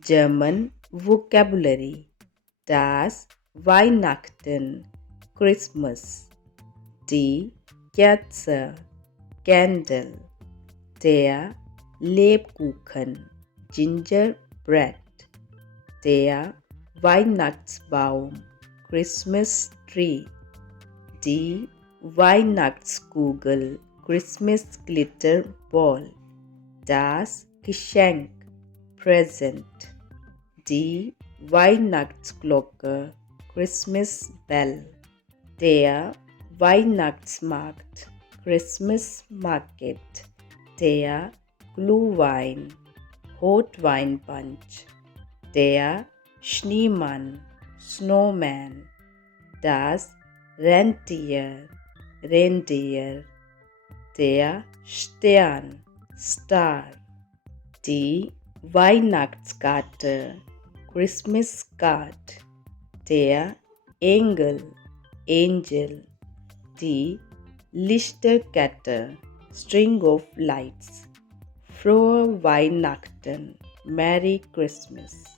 German vocabulary. Das Weihnachten, Christmas. Die Kerze, Candle. Der Lebkuchen, Gingerbread. Der Weihnachtsbaum, Christmas tree. Die Weihnachtskugel, Christmas glitter ball. Das Geschenk, Present. Die Weihnachtsglocke, Christmas bell. Der Weihnachtsmarkt, Christmas market. Der Glühwein, Rotweinpunsch. Der Schneemann, Snowman. Das Rentier, Reindeer. Der Stern, Star. Die Weihnachtskarte, Christmas card. Der Engel, Angel. Die Lichterkette, String of lights. Frohe Weihnachten, Merry Christmas.